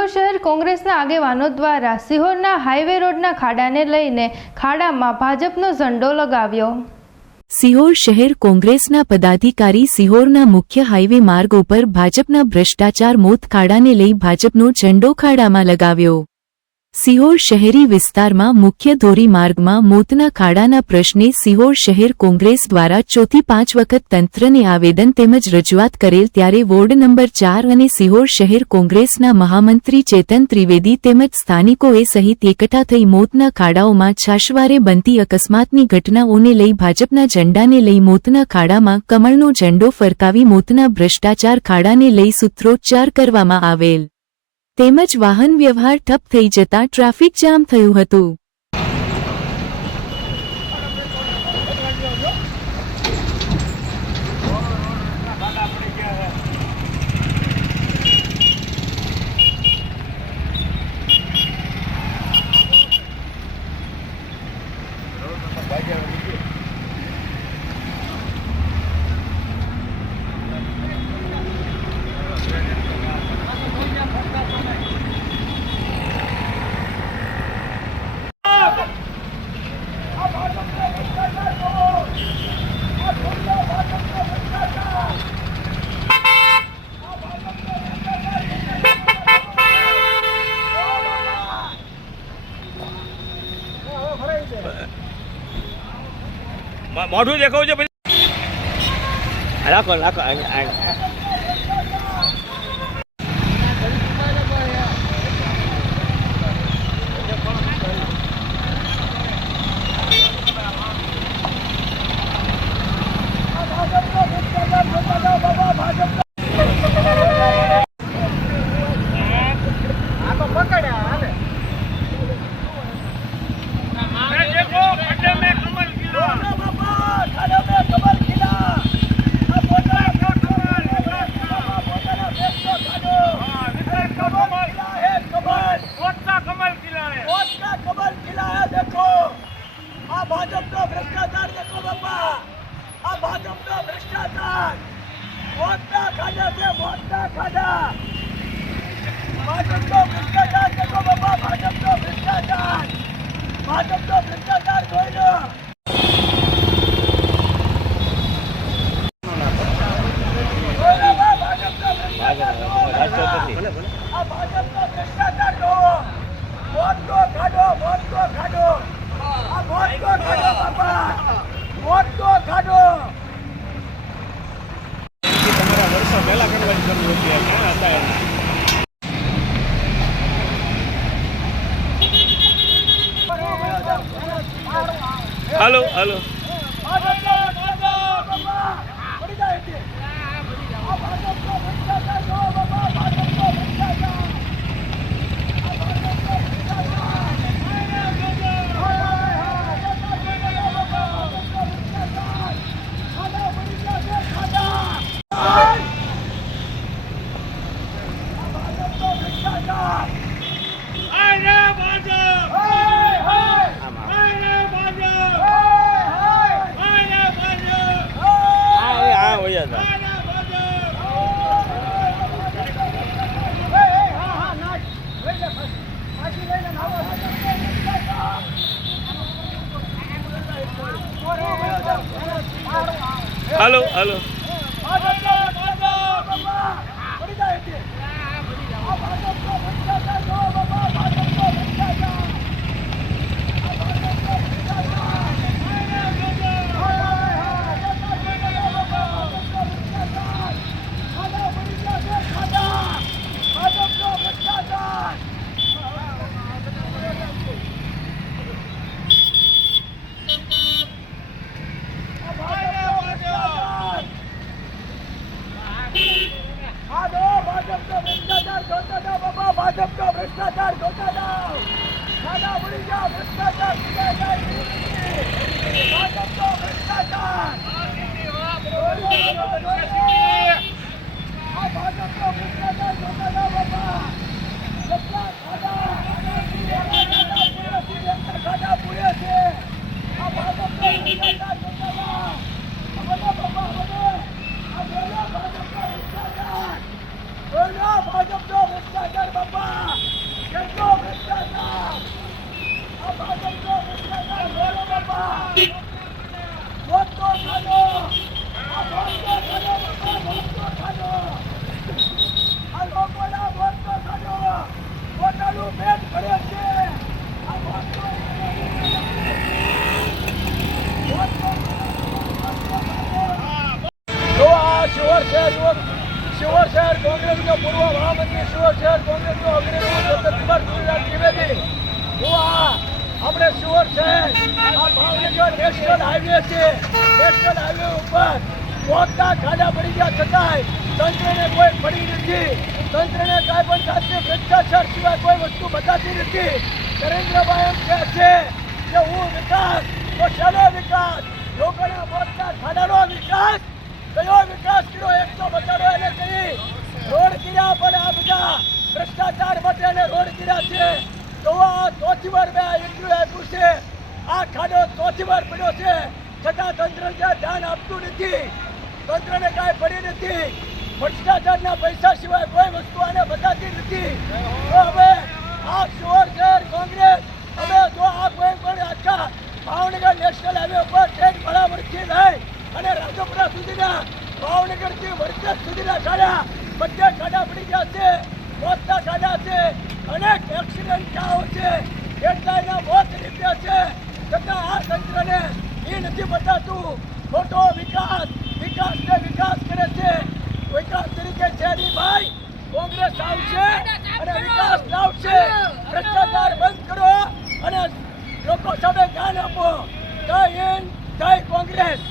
સિહોર શહેર કોંગ્રેસના આગેવાનો દ્વારા સિહોરના હાઈવે રોડના ખાડાને લઈને ખાડામાં ભાજપનો ઝંડો લગાવ્યો. સિહોર શહેર કોંગ્રેસના પદાધિકારી સિહોરના મુખ્ય હાઇવે માર્ગ ઉપર ભાજપના ભ્રષ્ટાચાર મોત ખાડાને લઈ ભાજપનો ઝંડો ખાડામાં લગાવ્યો. સિહોર શહેરી વિસ્તારમાં મુખ્ય ધોરીમાર્ગમાં મોતના ખાડાના પ્રશ્ને સિહોર શહેર કોંગ્રેસ દ્વારા ચોથી પાંચ વખત તંત્રને આવેદન તેમજ રજૂઆત કરેલ ત્યારે વોર્ડ નંબર ચાર અને સિહોર શહેર કોંગ્રેસના મહામંત્રી ચેતન ત્રિવેદી તેમજ સ્થાનિકોએ સહિત એકઠા થઈ મોતના ખાડાઓમાં છાશવારે બનતી અકસ્માતની ઘટનાઓને લઈ ભાજપના ઝંડાને લઈ મોતના ખાડામાં કમળનો ઝંડો ફરકાવી મોતના ભ્રષ્ટાચાર ખાડાને લઈ સૂત્રોચ્ચાર કરવામાં આવેલ. તેમજ વાહન વ્યવહાર ઠપ થઈ જતા ટ્રાફિક જામ થયું હતું. મોઢું દેખાવું છે રાખો રાખો ભાજપનો ભ્રષ્ટાચાર વોટના ખાડા છે વોટના ખાડા ભાજપનો ભ્રષ્ટાચાર દેખો બાપા ભાજપનો ભ્રષ્ટાચાર ભાજપનો ભ્રષ્ટાચાર જોઈ લો જોઈ લો બા, ભાજપનો ભ્રષ્ટાચાર જુઓ બાપા. આ ભાજપનો ભ્રષ્ટાચાર જુઓ વોટનો ખાડો વોટનો ખાડો આ વોટનો ખાડો બાપા વોટનો ખાડો તમારા વર્ષો પહેલા કરવાની જરૂર હતી આ ક્યાં હતા એમ? હાલો હાલો ભાજપનો ભ્રષ્ટાચાર બાપા પડી જાય છે આ ભાજપનો ભ્રષ્ટાચાર જુઓ બાપા ભાજપનો ભ્રષ્ટાચાર આ ભાજપનો ભ્રષ્ટાચાર હાય, હાય, હાય. બાપા, ભાજપનો ભ્રષ્ટાચાર. ખાડા પડી ગયા છે, ખાડા. આ ભાજપનો ભ્રષ્ટાચાર. આને ભાજપ હાય, હાય. આને ભાજપ હાય, હાય. આને ભાજપ હાય. આ વયા હતા આને ભાજપ હાલો હાલો. ભ્રષ્ટાચાર ખાધો ભાજપનો ભ્રષ્ટાચાર જોતા જાઓ બાબા ભાજપનો ભ્રષ્ટાચાર જોતા જાઓ ખાધા પડી ગયા ભ્રષ્ટાચાર છૂટાઈ જાય ભાજપનો ભ્રષ્ટાચાર આ ભાજપનો ભ્રષ્ટાચાર જોતા જાઓ બાબા કેટલા ખાધા ખાધા પૂરે છે આ ભાજપનો ભ્રષ્ટાચાર જોતા જાઓ આ બધા બાબા બધા આ બધા ભાજપનો ભ્રષ્ટાચાર બોલો ભાજપનો ભ્રષ્ટાચાર બાપા શિહોર શહેર કોંગ્રેસનો પૂર્વ મહામંત્રી શિહોર શહેર કોંગ્રેસનો અગ્રણી સતતકુમાર ગુરુરાજ ત્રિવેદી. હું આ, આપણે શિહોર શહેર, આ ભાવનગર નેશનલ હાઈવે છે. નેશનલ હાઈવે ઉપર મોટા ખાડા પડી ગયા છતાંય તંત્રને કોઈ પડી નથી. તંત્રને કાંઈ પણ જાતની ભ્રષ્ટાચાર સિવાય કોઈ વસ્તુ બતાતી નથી. નરેન્દ્રભાઈ એમ કહે છે કે હું વિકાસ, તો શાનો વિકાસ? લોકોના મોટા ખાડાનો વિકાસ? કયો વિકાસ કર્યો એક તો બતાડો એને કહી રોડ કર્યા પણ આ બધા ભ્રષ્ટાચાર માટે એને રોડ કર્યા છે. તો આ ચોથી વાર મેં આ ઇન્ટરવ્યુ આપ્યું છે. આ ખાડો ચોથી વાર પડ્યો છે. છતાં તંત્ર ત્યાં ધ્યાન આપતું નથી. તંત્રને કાંઈ પડી નથી. ભ્રષ્ટાચારના પૈસા સિવાય કોઈ વસ્તુ આને બતાતી નથી. તો હવે આ શોર શહેર કોંગ્રેસ, હવે જો આ કોઈ પણ આખા ભાવનગર નેશનલ હાઈવે ઉપર ટ્રેન બરાબરથી લઈ અને રાજપુરા સુધીના સુધીના ખાડા બધે ખાડા પડી ગયા છે મોટા ખાડા છે, અનેક એક્સિડન્ટ થયા છે. કેટલાયના મોત નીકળ્યા છે. છતાં આ તંત્રને એ નથી બતાતું ખોટો વિકાસ વિકાસ વિકાસ કરે છે. વિકાસ તરીકે છે ભાઈ કોંગ્રેસ આવશે અને વિકાસ લાવશે. ભ્રષ્ટાચાર બંધ કરો અને લોકો સામે ધ્યાન આપો. જય હિન્દ, જય કોંગ્રેસ.